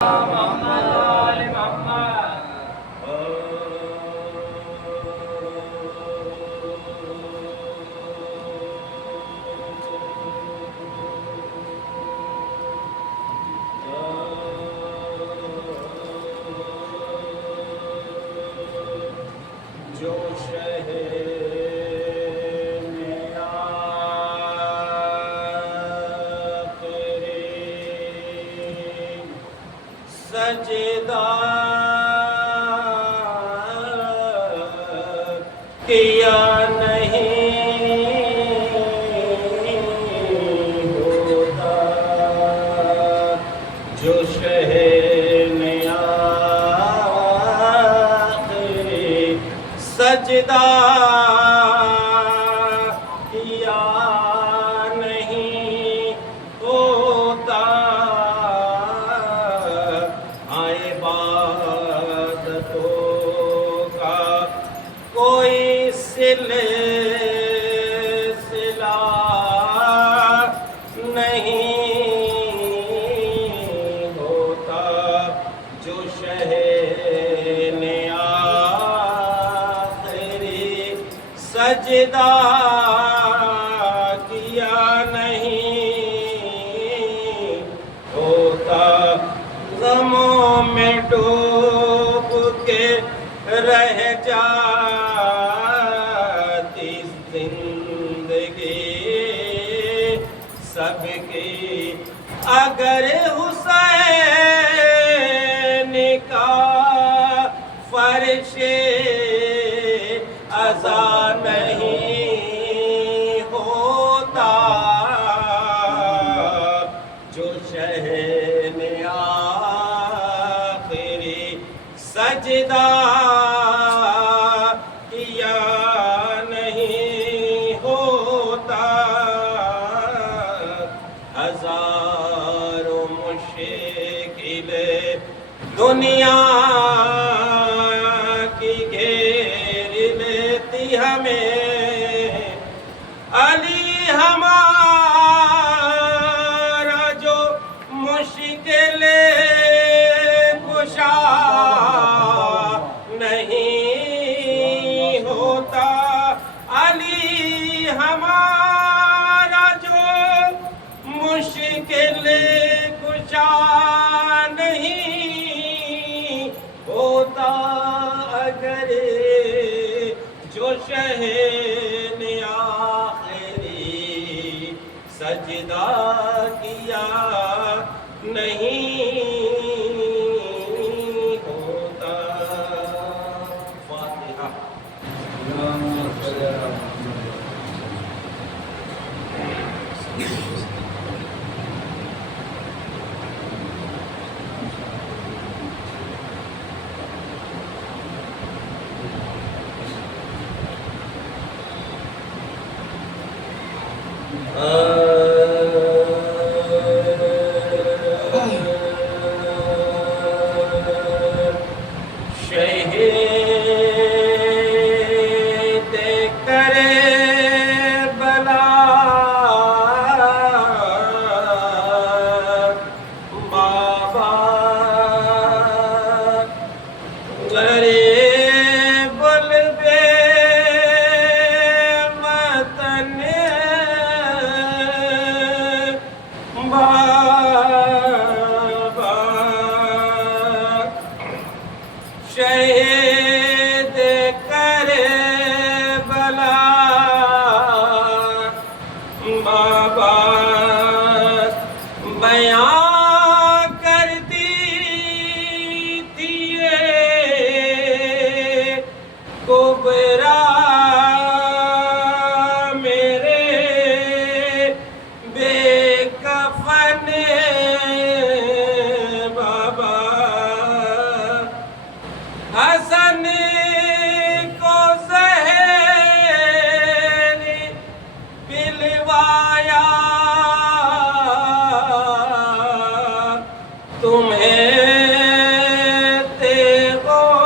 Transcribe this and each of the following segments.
محمد آل محمد جو سجدہ کیا نہیں ہوتا، جو شہ نے آخری سجدہ کیا نہیں ہوتا، کوئی سلسلہ نہیں ہوتا، جو شہ نے آخری سجدہ کیا نہیں ہوتا، غموں میں ڈوب کے رہ جاتی زندگی سب کی، اگر حسین کا فرش عزا نہیں ہوتا، جو شہ نے آخری سجدہ کیا نہیں ہوتا، ہزاروں مشکلیں دنیا کی گھیر لیتی ہمیں، علی ہمارا جو مشکلیں کشا نہیں ہوتا، علی ہمارا جو مشکل کشا نہیں ہوتا، اگر جو شہ نے آخری سجدہ کیا نہیں ہوتا۔ فاتحہ۔ شہید کربلا بابا غریب البے وطن بابا، شہید کربلا بابا، بیان کرتی تھی کبریٰ میرے بے کفن بابا، حسن کو زہر پلوایا، تمہیں تیغوں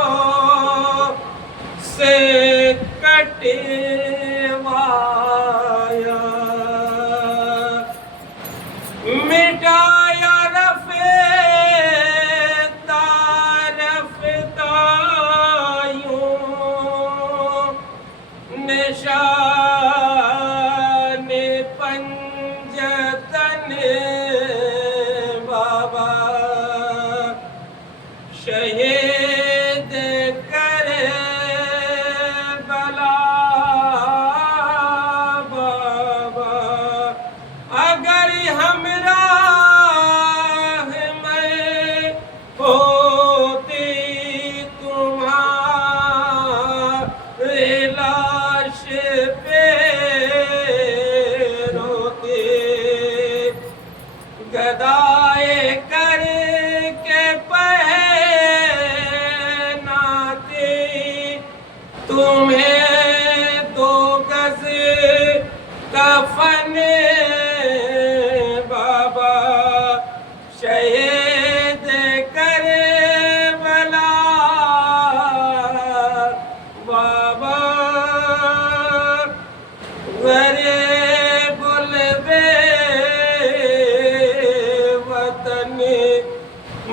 سے کٹوایا، مٹایا رفع شہید کرے بلا بابا اگر ہمراہ میں ہوتی تمہاری لاش پہ روتے گدائے کر کے پہناتے تمہیں 2 گز کفن بابا شہید کربلا بابا غریب البے وطن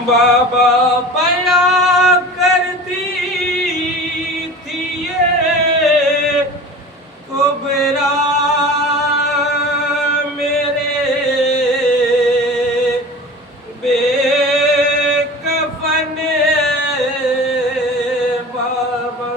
بابا بیاں کرتی تھی یہ کبرا میرے بے کفن بابا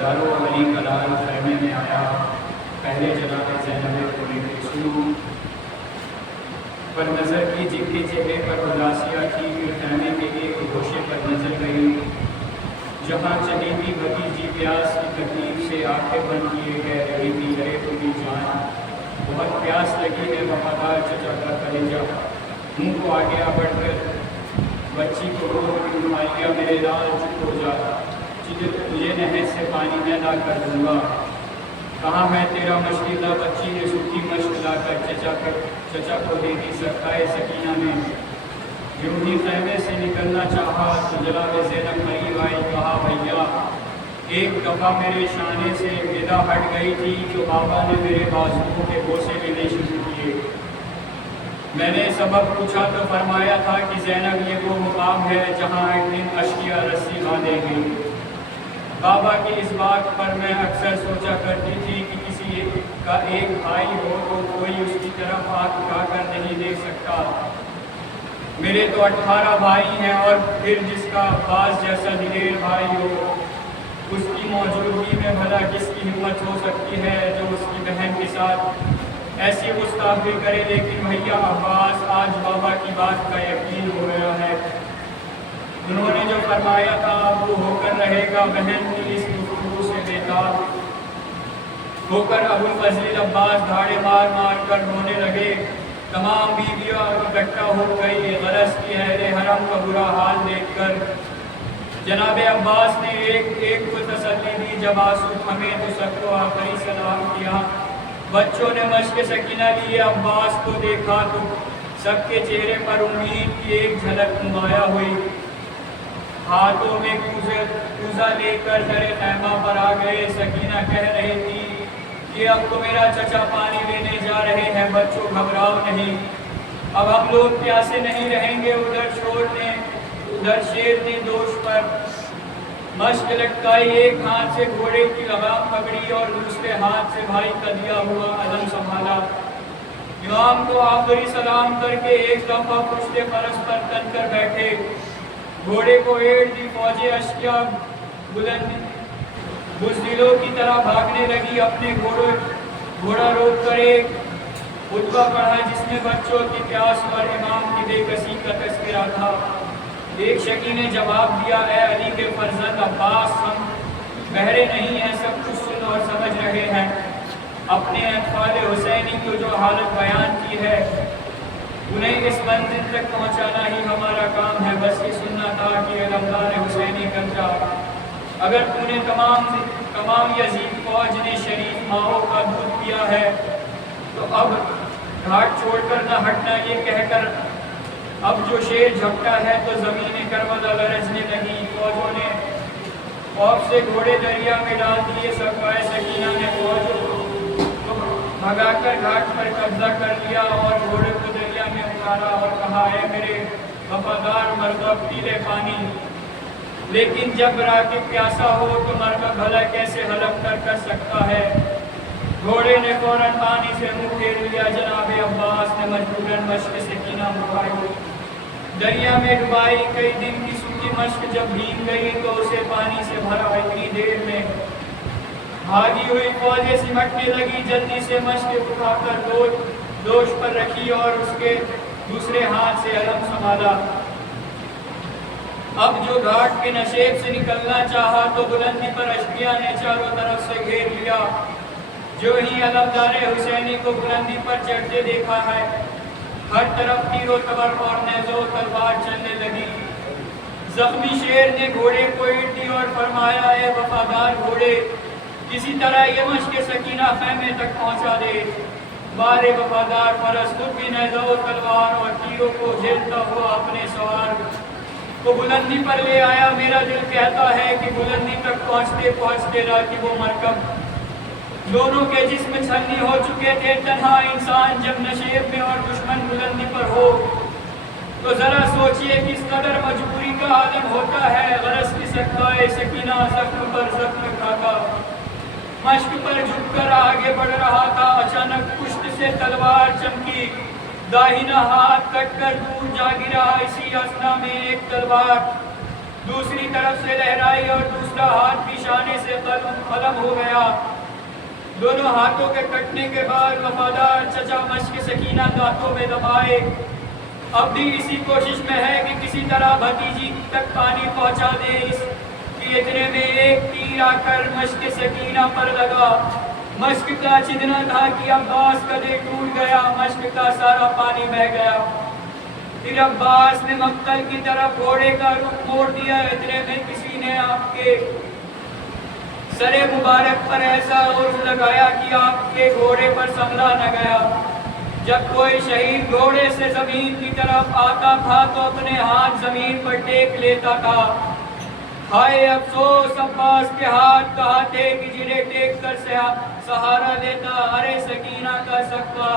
دارو علی کلال خیمے میں آیا پہلے جناب زینب کو لے کے سنو پر نظر کی جن کی جگہ پر اداسیاں تھی پھر خیمے کے ایک گوشے پر نظر گئی جہاں چلیتی بھتیجی پیاس کی تکلیف سے آنکھیں بند کیے کہہ رہی تھی ارے تمہیں جان بہت پیاس لگی ہے وفادار چچا کا کلیجہ منہ کو آگے بڑھ کر بچی کو رو مائیا میرے لال چپ ہو جا تجھے نہر سے پانی میں لا کر دوں گا کہاں میں تیرا مشکلہ بچی نے سوکھی مشق لا کر چچا کو دے دی سکھائے سکینہ میں یوں ہی خیمے سے نکلنا چاہا تو جناب زینب قریب آئی کہا بھیا ایک دفعہ میرے شانے سے گدا ہٹ گئی تھی تو بابا نے میرے بازوؤں کے بوسے لینے شروع کیے میں نے سبب پوچھا تو فرمایا تھا کہ زینب یہ وہ مقام ہے جہاں ایک دن اشکیا رسی باندھے گی بابا کی اس بات پر میں اکثر سوچا کرتی تھی کہ کسی کا ایک بھائی ہو تو کوئی اس کی طرف ہاتھ اٹھا کر نہیں دیکھ سکتا میرے تو 18 بھائی ہیں اور پھر جس کا عباس جیسا دلیر بھائی ہو اس کی موجودگی میں بھلا کس کی ہمت ہو سکتی ہے جو اس کی بہن کے ساتھ ایسی گستاخی کرے لیکن بھیا عباس آج بابا کی بات کا یقین ہو گیا ہے انہوں نے جو فرمایا تھا وہ ہو کر رہے گا بہن کی اس گفتگو سے بےتاب ہو کر ابوالفضل عباس دھاڑے مار مار کر رونے لگے تمام بیویاں اکٹھا ہو گئی غرض کی اہل حرم کا برا حال دیکھ کر جناب عباس نے ایک کو تسلی دی جب آنسو تھمے تو سب کو آخری سلام کیا بچوں نے مشق سکینہ لیے عباس کو دیکھا تو سب کے چہرے پر امید کی ایک جھلک نمایاں ہوئی ہاتھوں میں کوزہ لے کر در خیمہ پر آ گئے سکینہ کہہ رہی تھی کہ اب تو میرا چچا پانی لینے جا رہے ہیں بچوں گھبراؤ نہیں اب ہم لوگ پیاسے نہیں رہیں گے ادھر شیر نے دوش پر مشق لٹکائی ایک ہاتھ سے گھوڑے کی لگام پکڑی اور دوسرے ہاتھ سے بھائی کا دیا ہوا علم سنبھالا امام کو آخری سلام کر کے ایک دفعہ پشت فرس پر تن کر بیٹھے گھوڑے کو ایڑ دی فوجی اشکیا بلند بزدلوں کی طرح بھاگنے لگی اپنے گھوڑا روک کر ایک خطبہ پڑھا جس میں بچوں کی پیاس اور امام کی بے کسی کا تذکرہ تھا ایک شکی نے جواب دیا اے علی کے فرزند عباس ہم بہرے نہیں ہیں سب کچھ سن اور سمجھ رہے ہیں اپنے اطفال حسینی کو جو حالت بیان کی ہے انہیں اس منزل تک پہنچانا ہی ہمارا کام ہے بس یہ سننا تھا کہ علمدار حسینی کب جا اگر تو نے تمام یزید فوج نے شریف ماؤں کا دودھ پیا ہے تو اب گھاٹ چھوڑ کر نہ ہٹنا، یہ کہہ کر اب جو شیر جھپٹا ہے تو زمین کربلا گرجنے لگی۔ فوجوں نے خوف سے گھوڑے دریا میں ڈال دیے۔ صفائے سکینہ نے فوج کو بھگا کر گھاٹ پر قبضہ کر لیا اور گھوڑے کو دریا میں اتارا اور کہا، اے میرے وفادار مرغب پی لے پانی۔ لیکن جب راکب پیاسا ہو تو مرغب بھلا کیسے حلق کر سکتا ہے؟ گھوڑے نے فوراً پانی سے منہ پھیر لیا۔ جناب عباس نے مجبوراً مشق سکینہ اٹھائی، دریا میں ڈبائی۔ کئی دن کی سوکھی مشق جب بھیگ گئی تو اسے پانی سے بھرا۔ اتنی دیر میں بھاگی ہوئی فوجیں سمٹنے لگی۔ جلدی سے مشق اٹھا کر دوش پر رکھی اور اس کے دوسرے ہاتھ سے علم سنبھالا۔ اب جو گھاٹ کے نشیب سے نکلنا چاہا تو بلندی پر اشقیاء نے چاروں طرف سے گھیر لیا۔ جو ہی علمدار حسینی کو بلندی پر چڑھتے دیکھا ہے، ہر طرف تیر و تبر اور نیزہ و تلوار چلنے لگی۔ زخمی شیر نے گھوڑے کو اینٹ دی اور فرمایا، اے وفادار گھوڑے، کسی طرح یہ مشق سکینہ خیمے تک پہنچا دے۔ بارے وفادار فرس خود بھی نیزہ و تلوار اور تیروں کو جھیلتا ہوا اپنے سوار کو بلندی پر لے آیا۔ میرا دل کہتا ہے کہ بلندی تک پہنچتے پہنچتے راکب و مرکب دونوں کے جسم چھلنی ہو چکے تھے۔ تنہا انسان جب نشیب میں اور دشمن بلندی پر ہو تو ذرا سوچئے کس قدر مجبوری کا عالم ہوتا ہے۔ غرض کی صفائے سکینہ زخم پر زخم کھاتا مشق پر جھک کر آگے بڑھ رہا تھا۔ اچانک پشت سے تلوار چمکی، داہنا ہاتھ کٹ کر دور جا گرا۔ اسی اثنا میں ایک تلوار دوسری طرف سے لہرائی اور دوسرا ہاتھ بھی شانے سے قلم ہو گیا۔ دونوں ہاتھوں کے کٹنے کے بعد وفادار چچا مشق سکینہ دانتوں میں دبائے، اب بھی اسی کوشش میں ہے کہ کسی طرح بھتیجی تک پانی پہنچا دے۔ اس کی اتنے میں ایک تیر آ کر مشق سکینہ پر لگا۔ مشق کا چدنا تھا کہ عباس کا دل ٹوٹ گیا، مشق کا سارا پانی بہہ گیا۔ پھر عباس نے مقتل کی طرف گھوڑے کا رخ موڑ دیا۔ اتنے میں کسی نے آپ کے سر مبارک پر ایسا عرض لگایا کہ آپ کے گھوڑے پر سنبھلا نہ گیا۔ جب کوئی شہید گھوڑے سے زمین کی طرف آتا تھا تو اپنے ہاتھ زمین پر ٹیک لیتا تھا۔ ہائے افسوس عباس کے ہاتھ کہاں تھے کہ جنہیں ٹیک کر سہارا لیتا۔ ارے سکینہ کا سکا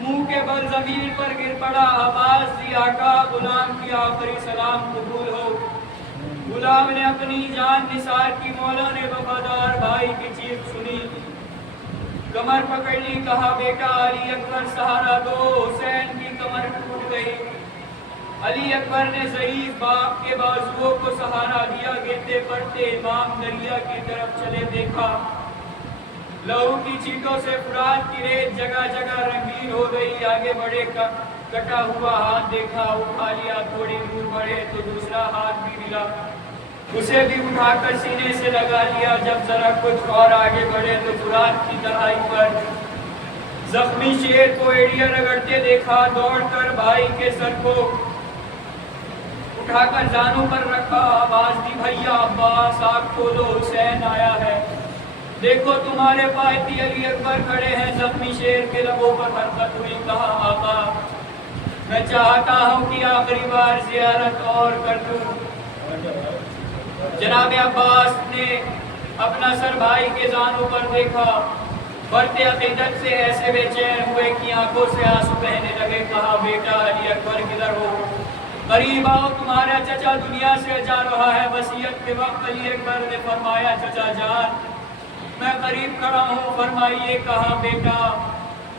منہ کے بل زمین پر گر پڑا۔ عباس دی آقا، غلام کی آخری سلام قبول ہو۔ غلام نے اپنی جان نثار کی۔ مولا نے وفادار بھائی کی چیخ سنی، کمر پکڑ لی، کہا بیٹا علی اکبر سہارا دو۔ حسین کی کمر ٹوٹ گئی۔ علی اکبر نے ضعیف باپ کے بازوؤں کو سہارا دیا۔ گرتے پڑتے امام دریا کی طرف چلے، دیکھا لہو کی چیٹوں سے فرات کی ریت جگہ جگہ رنگین ہو گئی۔ آگے بڑھے، کٹا ہوا ہاتھ دیکھا، اٹھا لیا۔ تھوڑی دور بڑھے تو دوسرا ہاتھ بھی ملا، اسے بھی اٹھا کر سینے سے لگا لیا۔ جب ذرا کچھ اور آگے بڑھے تو فرات کی ترائی پر زخمی شیر کو ایڑیاں رگڑتے دیکھا۔ دوڑ کر بھائی کے سر کو اٹھا کر زانوں پر رکھا، آواز دی، بھیا عباس آنکھ کھولو، حسین آیا ہے۔ دیکھو تمہارے پائتی علی اکبر کھڑے ہیں۔ زخمی شیر کے لبوں پر حرکت ہوئی، کہا آقا میں چاہتا ہوں کہ آخری بار زیارت اور کر دوں۔ جناب عباس نے اپنا سر بھائی کے زانوں پر دیکھا، بڑھتے عقیدت سے ایسے بے چین ہوئے کہ آنکھوں سے آنسو بہنے لگے۔ کہا بیٹا علی اکبر کدھر ہو؟ قریب آؤ، تمہارا چچا دنیا سے جا رہا ہے۔ وصیت کے وقت علی اکبر نے فرمایا، چچا جان میں قریب کھڑا ہوں، فرمائیے۔ کہا بیٹا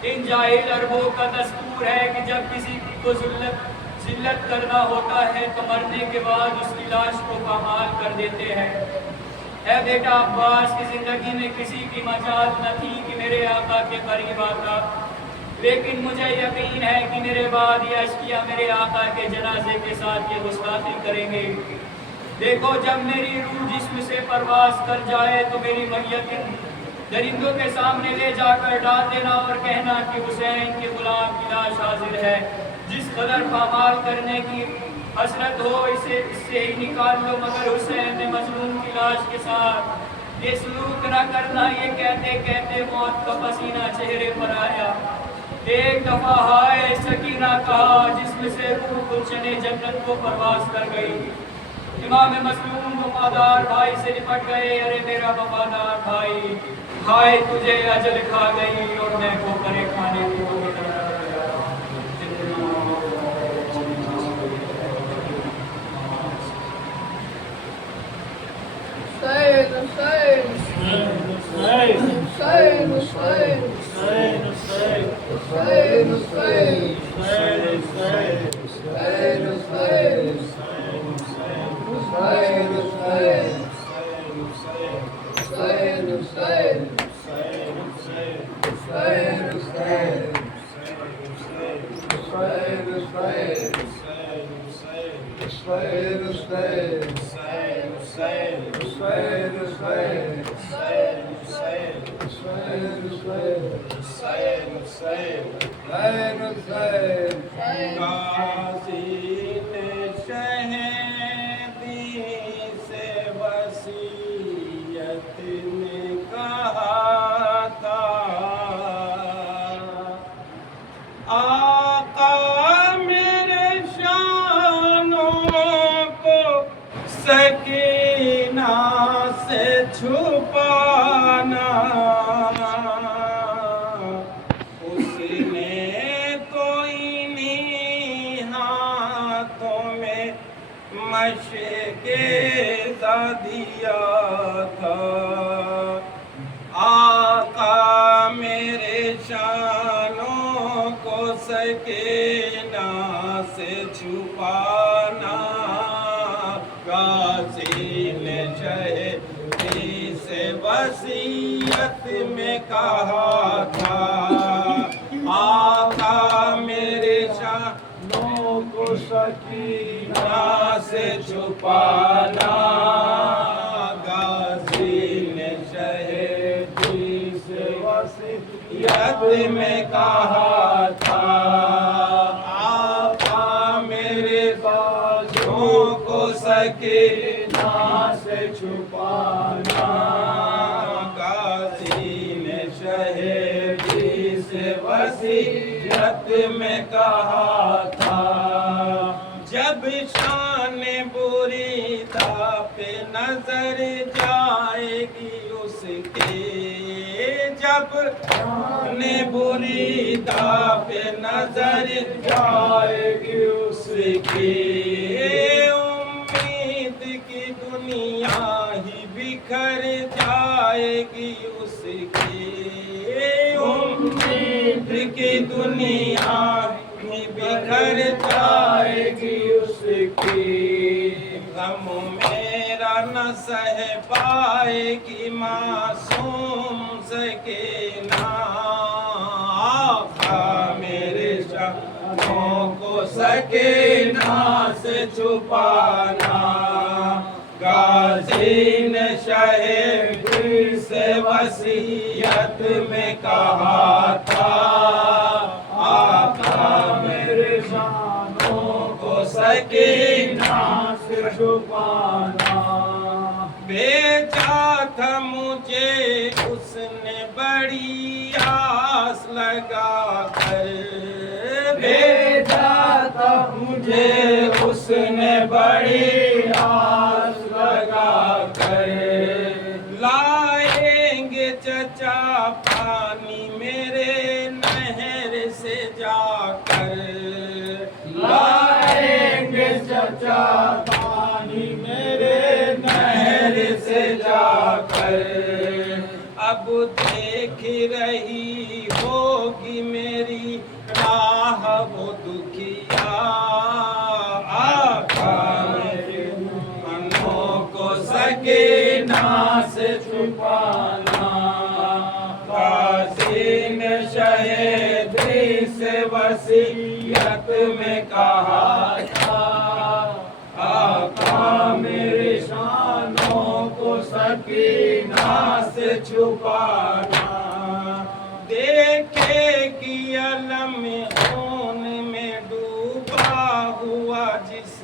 ان جاہل عربوں کا دستور ہے کہ جب کسی کو ذلت کرنا ہوتا ہے تو مرنے کے بعد اس کی لاش کو پامال کر دیتے ہیں۔ اے بیٹا عباس کی زندگی میں کسی کی مجال نہ تھی کہ میرے آقا کے قریب آتا، لیکن مجھے یقین ہے کہ میرے بعد یہ اشقیاء میرے آقا کے جنازے کے ساتھ یہ گستاخی کریں گے۔ دیکھو جب میری روح جسم سے پرواز کر جائے تو میری میت درندوں کے سامنے لے جا کر ڈال دینا اور کہنا کہ حسین کے غلام کی لاش حاضر ہے۔ جس قدر پامال کرنے کی حسرت ہو اسے اس سے ہی نکال لو، مگر حسین نے مظلوم کی لاش کے ساتھ یہ سلوک نہ کرنا، یہ کہتے کہتے موت کا پسینہ چہرے پر آیا۔ ایک دفعہ ہائے سکینہ کہا، جسم سے روح گلشن جنت کو پرواز کر گئی۔ امام مظلوم وفادار بھائی سے لپٹ گئے، ارے میرا وفادار بھائی، ہائے تجھے اجل کھا گئی اور میں کو کرے کھانے کو سکینہ سے چھپانا، اس نے تو انہی ہاتھوں میں مشق دیا تھا۔ آقا میرے شانوں کو سکینہ سے چھپانا، غازی نے شہیدی سے وصیت میں کہا تھا۔ آقا میرے شانوں کو سکینہ سے چھپانا، غازی نے شہیدی سے وصیت میں کہا تھا۔ آقا میرے بازوں کو سکینہ سے چھپانا، غازی نے شہیدی سے وصیت میں کہا تھا۔ جب شان بری پہ نظر جائے گی اس کے، جب شان بری پہ نظر جائے گی اس کی، امید کی دنیا ہی بکھر جائے گی اس کی، امید کی دنیا ہی بکھر جائے گی اس کی، غم میرا نہ سہ پائے گی معصوم سکینہ، آقا میرے شانوں کو سکینہ سے چھپانا، غازی نے شہیدی سے وصیت میں کہا تھا۔ آقا میرے شانوں کو سکینہ سے چھپانا، بھیجا تھا مجھے اس نے بڑی آس لگا کر، بھیجا تھا مجھے اس نے بڑی آس لگا کر، لائیں گے چچا پانی میرے نہر سے جا کر، لائیں گے چچا پانی میرے نہر سے جا کر، اب دیکھ رہی ہوگی میری راہ وہ دکھیا، آقا میرے منوں کو سکینہ سے چھپانا، غازی نے شہیدی سے وصیت میں کہا تھا۔ آقا میرے شانوں کو سکینہ سے چھپانا، دیکھے کہ علم خون میں ڈوبا ہوا جس